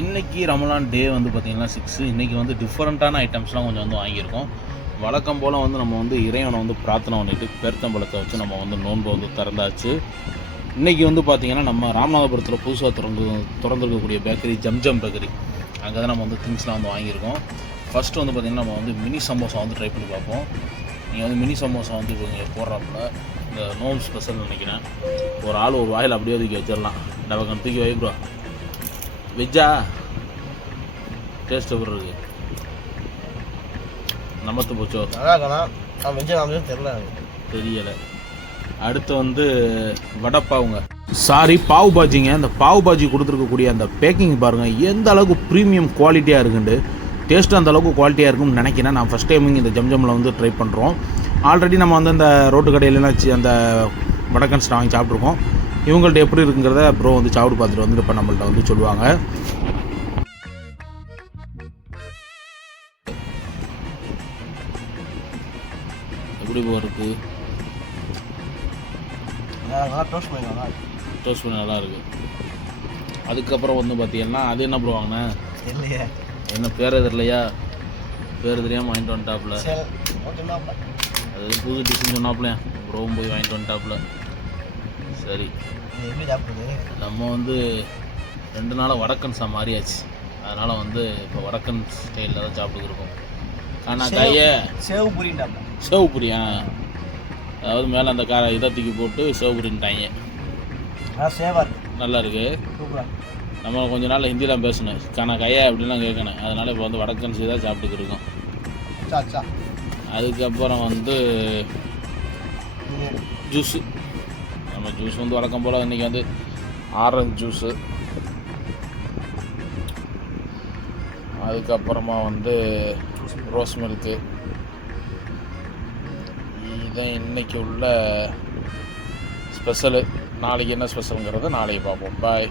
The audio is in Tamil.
இன்றைக்கி ரமலான் டே வந்து பார்த்திங்கன்னா 6. இன்றைக்கி வந்து டிஃப்ரெண்ட்டான ஐட்டம்ஸ்லாம் கொஞ்சம் வந்து வாங்கியிருக்கோம். வழக்கம் போல் வந்து நம்ம வந்து இறைவனை வந்து பிரார்த்தனை பண்ணிவிட்டு பேர்த்தம்பழத்தை வச்சு நம்ம வந்து நோன்பு வந்து திறந்தாச்சு. இன்றைக்கி வந்து பார்த்திங்கன்னா நம்ம ராமநாதபுரத்தில் புதுசாக திறந்துருக்கக்கூடிய பேக்கரி ஜம்ஜம் பேக்கரி, அங்கே தான் நம்ம வந்து திங்ஸ்லாம் வந்து வாங்கியிருக்கோம். ஃபஸ்ட்டு வந்து பார்த்திங்கன்னா நம்ம வந்து மினி சமோசா வந்து ட்ரை பண்ணி பார்ப்போம். நீங்கள் வந்து மினி சமோசா வந்து இங்கே போடுறாப்புல இந்த நோம்பு ஸ்பெஷல் நினைக்கிறேன். ஒரு ஆள் ஒரு வாயில் அப்படியே தூக்கி வச்சிடலாம். டபக்கன் தூக்கி வைக்கிறோம். வெஜ்ஜா டேஸ்ட் எப்படி இருக்கு? நமத்து போச்சோ? தெரியலை. அடுத்து வந்து வடைப்பாவுங்க, சாரி பாவ் பாஜிங்க. அந்த பாவ் பாஜி கொடுத்துருக்கக்கூடிய அந்த பேக்கிங் பாருங்கள் எந்த அளவுக்கு ப்ரீமியம் குவாலிட்டியாக இருக்குண்டு. டேஸ்ட்டு அந்த அளவுக்கு குவாலிட்டியாக இருக்கும்னு நினைக்கிறேன். நான் ஃபஸ்ட் டைம் இந்த ஜம்ஜமில் வந்து ட்ரை பண்ணுறோம். ஆல்ரெடி நம்ம வந்து அந்த ரோட்டு கடையிலலாம் அந்த வடக்கன்ஸ் வாங்கி சாப்பிட்ருக்கோம். இவங்கள்ட்ட எப்படி இருக்குங்கிறத ப்ரோ வந்து சாப்பிட்டு பார்த்துட்டு வந்துட்டு இப்போ நம்மள்ட்ட வந்து சொல்லுவாங்க. எப்படி போகிறது? டோஸ்ட் பண்ணி நல்லா இருக்குது. அதுக்கப்புறம் வந்து பார்த்தீங்கன்னா அது என்ன ப்ரோ வாங்கினேன்? என்ன பேர் தெரியலையா? பேர் தெரியாமல் வாங்கிட்டு வந்துட்டாப்புல. அது புது டிஷ்ஷுன்னு சொன்னாப்புலையா ப்ரோவும் போய் வாங்கிட்டு வந்துட்டாப்புல. சரி, நம்ம வந்து 2 நாளாக வடக்கன்ஸாக மாறியாச்சு. அதனால் வந்து இப்போ வடக்கன் ஸ்டைலில் தான் சாப்பிட்டுருக்கோம். ஆனால் கையை சேவு புரியா, அதாவது மேலே அந்த இதை தூக்கி போட்டு சேவு புரின்ட்டாங்க. நல்லா இருக்கு. நம்ம கொஞ்ச நாள் ஹிந்திலாம் பேசணும், கானா கையா அப்படின்லாம் கேட்கணும். அதனால் இப்போ வந்து வடக்கன்ஸ் தான் சாப்பிட்டுருக்கோம். அதுக்கப்புறம் வந்து ஜூஸு. நம்ம ஜூஸ் வந்து வழக்கம் போல் இன்றைக்கி வந்து ஆரஞ்சு ஜூஸு. அதுக்கப்புறமா வந்து ரோஸ் மில்க்கு. இதுதான் இன்றைக்கி உள்ள ஸ்பெஷலு. நாளைக்கு என்ன ஸ்பெஷலுங்கிறத நாளைக்கு பார்ப்போம். பாய்.